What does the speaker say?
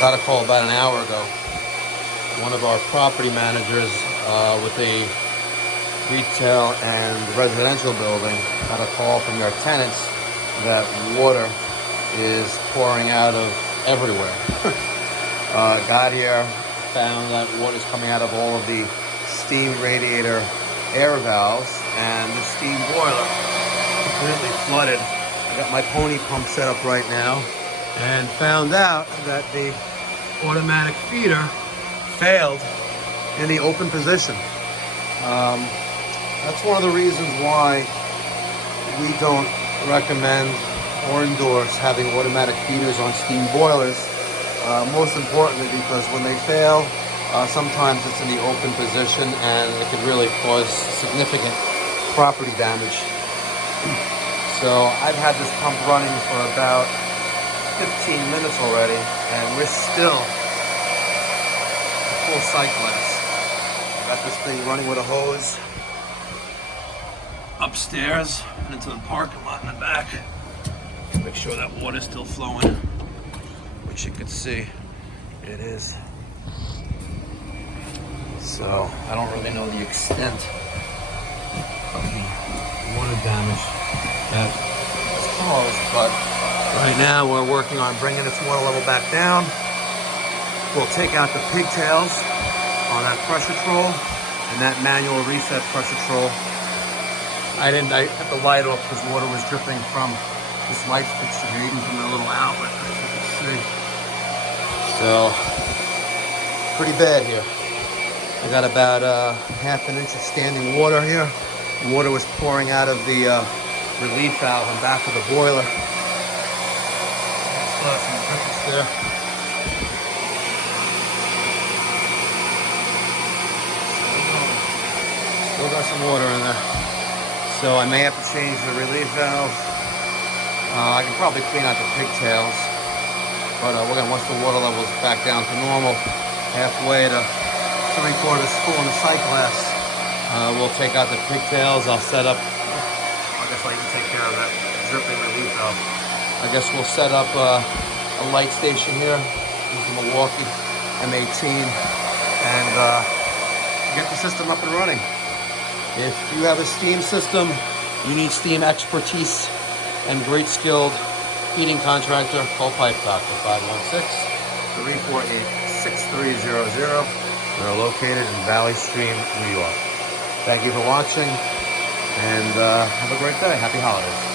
Got a call about an hour ago. One of our property managers with a retail and residential building got a call from their tenants that water is pouring out of everywhere. Got here, found that water is coming out of all of the steam radiator air valves, and the steam boiler completely flooded. I got my pony pump set up right now and found out that the automatic feeder failed in the open position. That's one of the reasons why we don't recommend or endorse having automatic feeders on steam boilers. Most importantly, because when they fail, sometimes it's in the open position and it could really cause significant property damage. So I've had this pump running for about 15 minutes already, and we're still full cyclist. I got this thing running with a hose upstairs and into the parking lot in the back. Make sure that water's still flowing, which you can see it is. So I don't really know the extent of the water damage that was caused, but right now we're working on bringing this water level back down. We'll take out the pigtails on that pressuretrole and that manual reset pressuretrole. I cut the light off because water was dripping from this light fixture here, even from the little outlet, as you can see. So, pretty bad here. I got about half an inch of standing water here. Water was pouring out of the relief valve and back of the boiler. Still have some drippage there. Still got some water in there. So I may have to change the relief valve. I can probably clean out the pigtails, but once the water level is back down to normal, halfway to 3/4 full in the sight glass, we'll take out the pigtails. I'll set up, I guess I can take care of that dripping relief valve. I guess we'll set up a light station here, use the Milwaukee M18, and get the system up and running. If you have a steam system, you need steam expertise and great skilled heating contractor, call Pipe Doctor 516-348-6300. They're located in Valley Stream, New York. Thank you for watching, and have a great day. Happy holidays.